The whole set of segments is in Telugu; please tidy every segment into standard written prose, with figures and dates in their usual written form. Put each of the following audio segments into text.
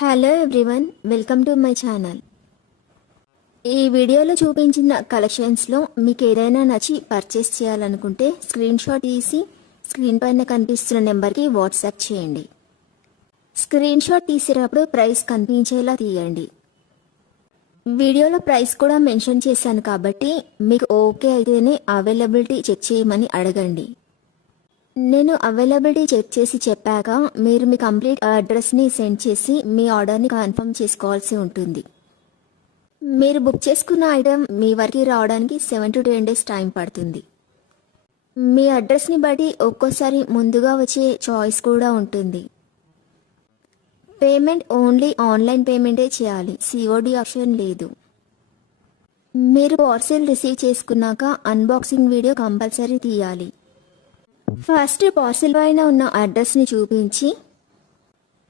Hello everyone, welcome to my channel. ఈ వీడియోలో చూపించిన కలెక్షన్స్లో మీకు ఏదైనా నచ్చి పర్చేస్ చేయాలనుకుంటే స్క్రీన్ షాట్ తీసి స్క్రీన్ పైన కనిపిస్తున్న నెంబర్కి వాట్సాప్ చేయండి. స్క్రీన్ షాట్ తీసేటప్పుడు ప్రైస్ కనిపించేలా తీయండి. వీడియోలో ప్రైస్ కూడా మెన్షన్ చేశాను కాబట్టి మీకు ఓకే అయితేనే అవైలబిలిటీ చెక్ చేయమని అడగండి. నేను అవైలబిలిటీ చెక్ చేసి చెప్పాక మీరు మీ కంప్లీట్ అడ్రస్ని సెండ్ చేసి మీ ఆర్డర్ని కన్ఫర్మ్ చేసుకోవాల్సి ఉంటుంది. మీరు బుక్ చేసుకున్న ఐటెం మీ వరకు రావడానికి 7 to 10 days టైం పడుతుంది. మీ అడ్రస్ని బట్టి ఒక్కోసారి ముందుగా వచ్చే చాయిస్ కూడా ఉంటుంది. పేమెంట్ ఓన్లీ ఆన్లైన్ పేమెంటే చేయాలి, సిఓడి ఆప్షన్ లేదు. మీరు పార్సిల్ రిసీవ్ చేసుకున్నాక అన్బాక్సింగ్ వీడియో కంపల్సరీ తీయాలి. ఫస్ట్ పార్సిల్ పైన ఉన్న అడ్రస్ని చూపించి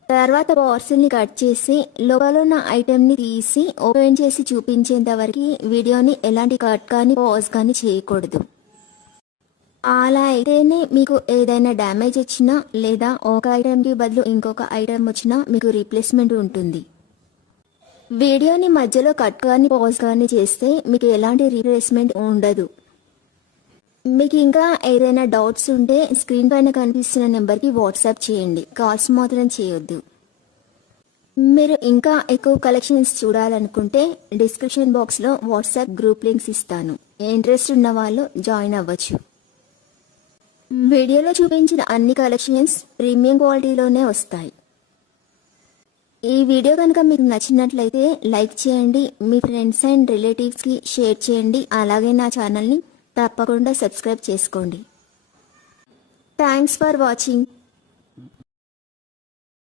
తర్వాత పార్సిల్ని కట్ చేసి లోపల ఉన్న ఐటెంని తీసి ఓపెన్ చేసి చూపించేంత వరకు వీడియోని ఎలాంటి కట్ కానీ పాజ్ కానీ చేయకూడదు. అలా అయితేనే మీకు ఏదైనా డ్యామేజ్ వచ్చినా లేదా ఒక ఐటెంకి బదులు ఇంకొక ఐటెం వచ్చినా మీకు రీప్లేస్మెంట్ ఉంటుంది. వీడియోని మధ్యలో కట్ కానీ పాజ్ కానీ చేస్తే మీకు ఎలాంటి రీప్లేస్మెంట్ ఉండదు. మీకు ఇంకా ఏదైనా డౌట్స్ ఉంటే స్క్రీన్ పైన కనిపిస్తున్న నెంబర్కి వాట్సాప్ చేయండి, కాల్స్ మాత్రం చేయొద్దు. మీరు ఇంకా ఎక్కువ కలెక్షన్స్ చూడాలనుకుంటే డిస్క్రిప్షన్ బాక్స్లో వాట్సాప్ గ్రూప్ లింక్స్ ఇస్తాను, ఇంట్రెస్ట్ ఉన్న వాళ్ళు జాయిన్ అవ్వచ్చు. వీడియోలో చూపించిన అన్ని కలెక్షన్స్ ప్రీమియం క్వాలిటీలోనే వస్తాయి. ఈ వీడియో కనుక మీకు నచ్చినట్లయితే లైక్ చేయండి, మీ ఫ్రెండ్స్ అండ్ రిలేటివ్స్కి షేర్ చేయండి. అలాగే నా ఛానల్ని తప్పకుండా సబ్స్క్రైబ్ చేసుకోండి. Thanks for watching.